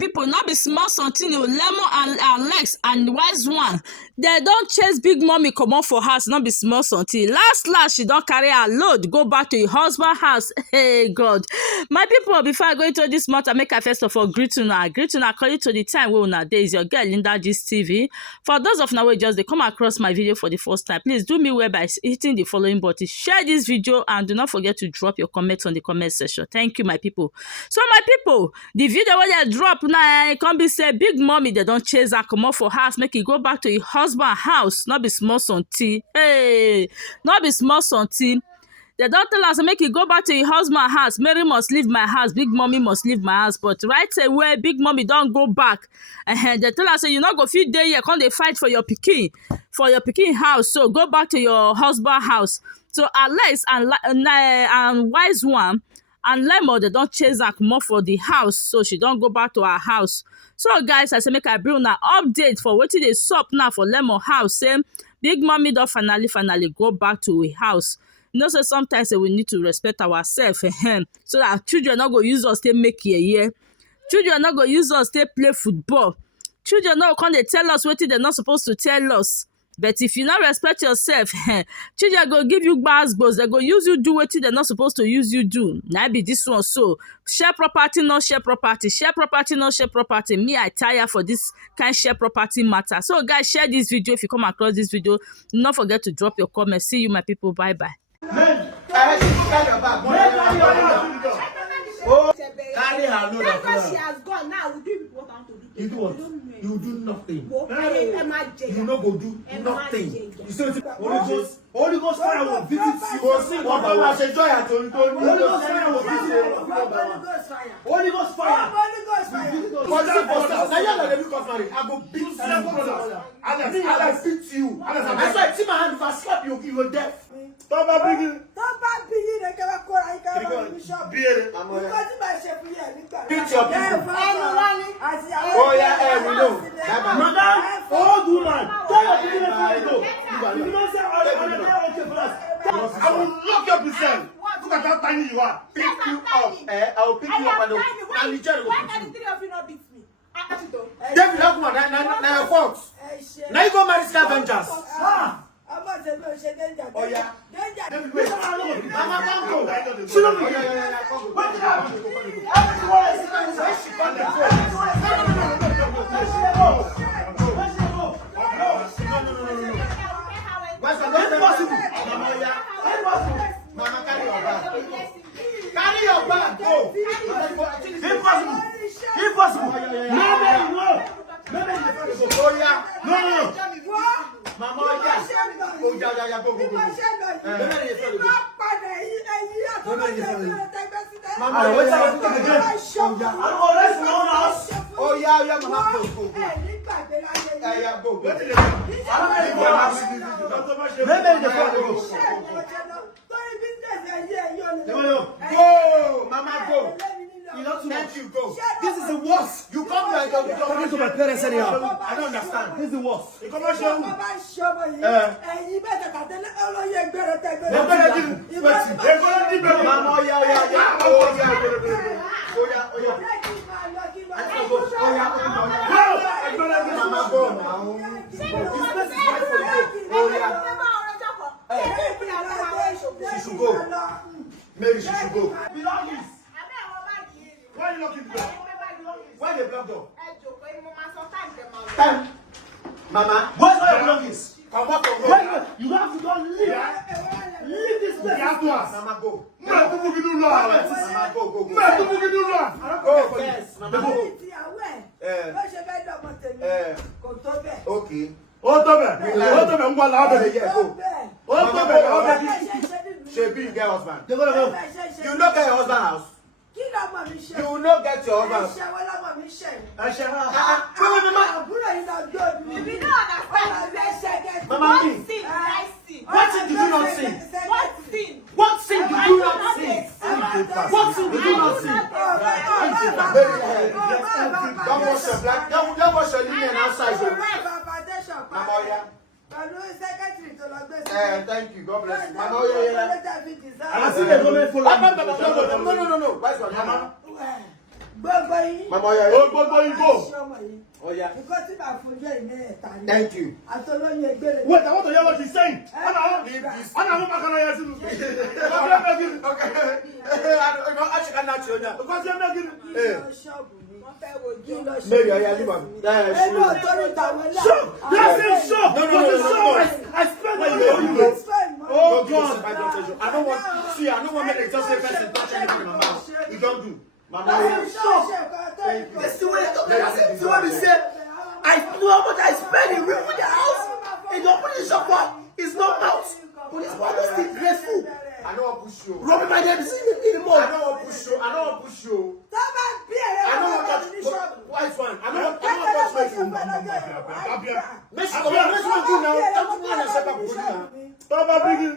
people, not be small something, lemon and legs and wise one. They don't chase big mommy come on for house, not be small something. Last, she don't carry her load, go back to her husband house. Hey God. My people, before I go into this matter, make I first of all greet you according to the time we una dey is your girl Linda Gist TV. For those of now we just they come across my video for the first time, please do me well by hitting the following button, share this video, and do not forget to drop your comments on the comment section. Thank you, my people. So my people, the video where they drop now, can be say big mommy they don't chase her come off for house, make it go back to her husband house, not be small something. Hey, not be small something. They don't tell us make it go back to your husband house. Mary must leave my house. Big mommy must leave my house. But right away, big mommy don't go back. And they tell us you not go feed day here. Come they fight for your pikin house. So go back to your husband house. So Alex and wise one and Lemon, they don't chase her come for the house. So she don't go back to her house. So guys, I say make I bring an update for what they sup now for Lemon house. Say big mommy don't finally go back to her house. You know, so sometimes we need to respect ourselves, so that children not go use us to make a children not go use us to play football. Children not come they tell us what they're not supposed to tell us. But if you not respect yourself, children go give you bars, they go use you do what they're not supposed to use you do. Now be this one so share property, not share property, share property, not share property. Me, I tire for this kind share property matter. So guys, share this video if you come across this video. Do not forget to drop your comments. See you, my people. Bye bye. Men, carry her load of she has gone now. We do what I want to do. You do what? You do nothing. Hey. You no go do nothing. You say Holy Ghost fire will visit you. What I was enjoying at Holy Ghost fire will visit you. Holy Ghost fire. For now you are the because I go beat you. I beat you. I saw see my hand. If I slap you, you will deaf. Don't back bringing. They can go. I can't beat your people. Oh yeah, we know. Madam, old woman, tell your people to go. You don't say all the okay for us. I will lock up yourself. Look at how tiny you are. Pick you up. I will pick you up and the chair will pick you. David, that woman, now your fault. Now you go marry scavengers. Oh yeah. David, wait. Mama, come go. She don't know. What did happen? Mama, carry your bag. Carry your bag. Go. Impossible. Impossible. No. Oh yeah. No. Mama, yeah. Oh yeah. Go. Mama, what's up? Oh yeah, Mama, go. Yeah, go. Go, Mama, go. Let you go. This is the worst. You come like talking to my parents anyhow. I don't understand. This is the worst. You come and show me. Mama, yeah. She should go. Maybe she should go. Why are you locking the door? Why the block door? Time. Mama, where's my belongings? Come back from home. You have to go leave. Leave this place. Mama, go. Mama, go. Go first. Mama, go. Okay. Shebi, you get husband. You no get your husband house. You will not get your husband. Mama, what sin did you not sin? What sin did you not sin? What sin did you not sin? Don't wash your black. Don't wash your linen outside. Mama, yeah. Thank you. God bless you. Mama, yeah. I see the government full. No. Where's your Mama? Mama, yeah. Oh, go. Oh, yeah. Thank you. Wait, I want to hear what he's saying. Anna, maybe I leave him. Shop. No. I spent money on you. Oh God. I don't want to just say person touch anything in my mouth. You don't do. Mama, that's the way that's what he said. I know how much I spend in removing the house. And don't put the shop up. It's not house. But it's not still grateful. I don't want to push you. Robbing my dad is anymore. I don't want to push you. I don't want to push you. I don't want to touch you. Wise one. I don't want to touch you. Let's go now. Don't go and set up good now. Stop begging.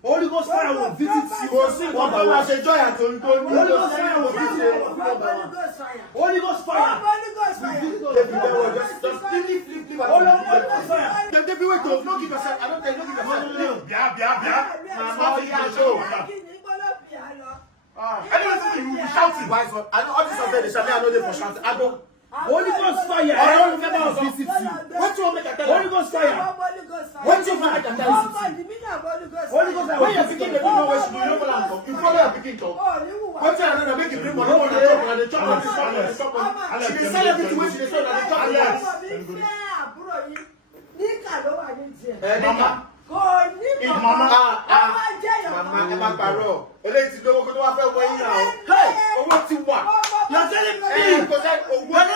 Holy Ghost fire will visit you. Holy Ghost fire. Holy Ghost fire. I don't remember visit you. What you make a tell? Holy Ghost fire. What you make a tell? Holy Ghost fire. When you're picking the people, where you don't go, you follow your picking talk. What you are make you bring money on the top and the chop on the chop. She will sell everything when she destroy and the chop. Mama. Mama Baro. Hey, what you want? You're telling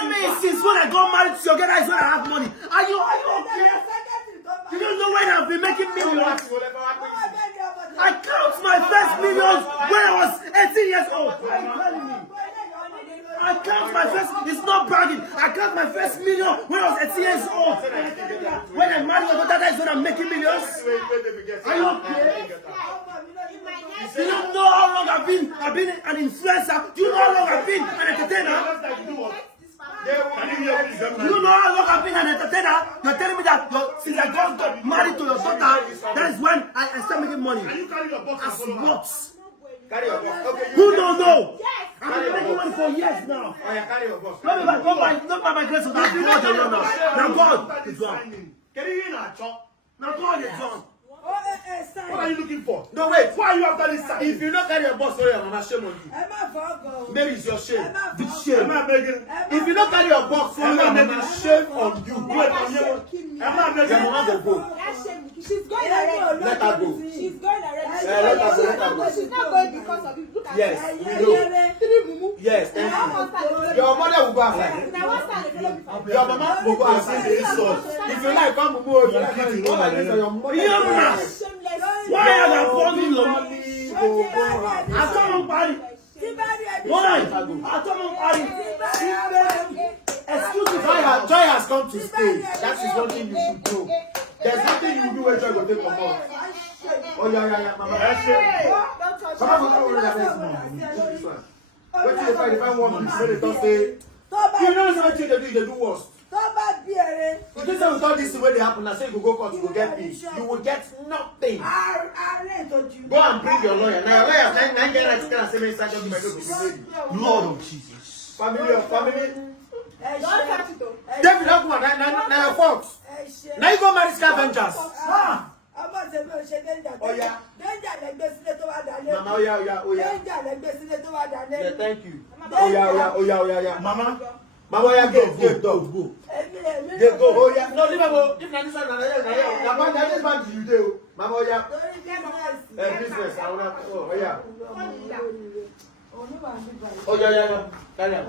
me since when I got married to your girl, that's when I have money. Are you okay? You don't know when I've been making millions. I count my first millions when I was 18 years old. What are you telling me? I count my first, it's not bragging. I count my first million when I was 18 years old. When I married your daughter, that's when I'm making millions. Are you okay? You don't know how long I've been an influencer. Do you know how long I've been an entertainer? You know how long I've been an entertainer? You're telling me that since I got married to your daughter, that is when I start making money. As what? Who don't know? I've been making money for years now. Not by my grace, but God alone now. Now God is gone. Now God is gone. What are you looking for? No, wait. Why are you after this side? If you don't carry your boss, sorry, I'm gonna shame on you. Maybe it's your shame. Big shame. If you don't carry your box, sorry, I'm gonna shame on you. I'm not making your mama go. She's going already. Let her go. She's going already. Let her go. She's not going because of you. Look at yes, her. we know. Yes, thank you. Your mother will go outside. Your mama will go outside the resort. If you like, come move over. If you like, your mother. Why are you falling your money? I come on party. Why? I come on party. Excuse me. Joy has come to stay. That is one thing you should do. There's nothing you do when Joy will take a month. Oh yeah, mama. Mama, what if I want to say don't say? You know something they do worse. If this time without this way they happen, I say you go court, you will get peace. You will get nothing. Go and bring your lawyer. Now your lawyer can get right and say me inside of my Lord of Jesus. Family. David, that one, now your fault. Now you go marry scavengers. Oh yeah. Mama, oh yeah. Yeah, thank you. Oh yeah. Mama, yeah, go. Go. Oh yeah. No, leave go. If not this one, that is bad you do. Mama, oh yeah. Business. Oh yeah. Oh yeah. Carry on.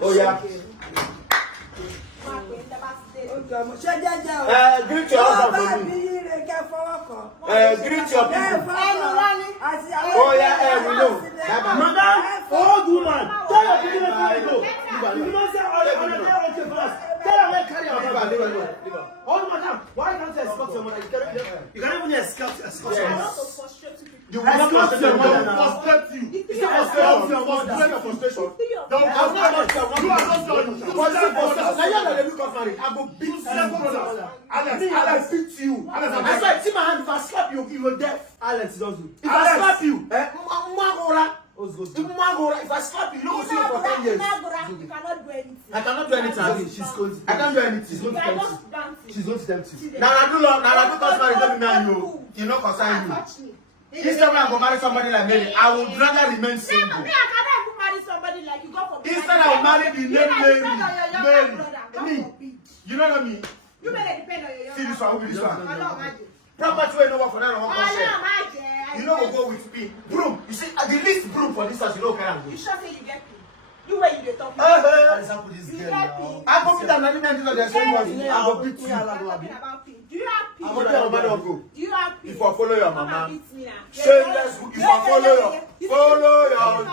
Oh yeah. Greet your husband for me. Greet your people. Oh yeah, we know. Madam, old woman, tell your people to go. If you don't say all the other day okay for us, tell them where carry our baby. Old madam, why can't you escort your mother? You can't even escort your mother. You will not frustrate your mother. Frustrate you. It's not frustrate your mother. Frustrate your frustration. Don't frustrate your mother. You are not done. Now you are the look of marriage. I go beat you. Alex beat you. I swear, see my hand. If I slap you, you will deaf. Alex does you. If I slap you, if I slap you, you don't see you for 10 years. I cannot do anything. She's going to. I can't do anything. She's going to tempt you. She's going to tempt you. Now I do cause marriage. Don't be married. You not concern you. Instead when I go marry somebody like Mary, I would rather remain single. I cannot even marry somebody like you. Go for Instead I will marry the name Mary. Me. You know what I mean? You better depend on your younger. See this one, who be this one? I don't imagine. Property way no work for that one. I don't imagine. You know go with me. Broom. You see, the least broom for this house, you know can You sure say you get me? You where you dey talk? I go beat them, I go beat you. Do you have I'm not your mother go. Do you have If I follow your mama. Say Shameless, if I follow your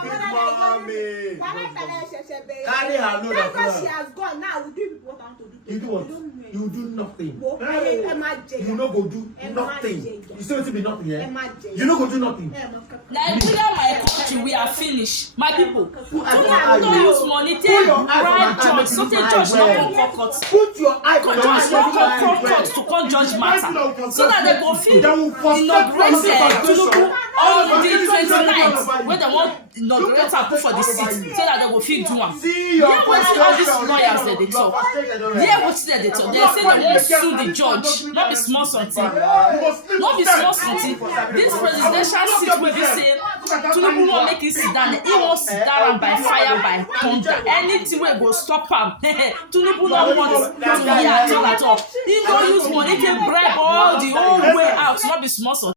big mommy. Carry her load of her. She has gone now. We do what I want to do. You do what? You do nothing. You no go do nothing. You say to be nothing, yeah? You no go do nothing. Nigeria, my country, we are finished. My people, don't use money take bribe judge, so take judge not come court. Put your eye on Judge not come court to come judge matter, so that they go fit inaugurate Tinubu on the 29th when they want inaugurate am put for the seat, so that they go fit do am. Hear wetin all these lawyers dey talk. Hear wetin dem dey talk. They say they wan sue the judge, not be small something. Not be small something. This presidential seat wey be say Tinubu wan make him sit down, he wan sit down by fire by thunder. Anything wey go stop am, Tinubu no want to hear at all. He go use money take bribe all the whole way out, not be small something.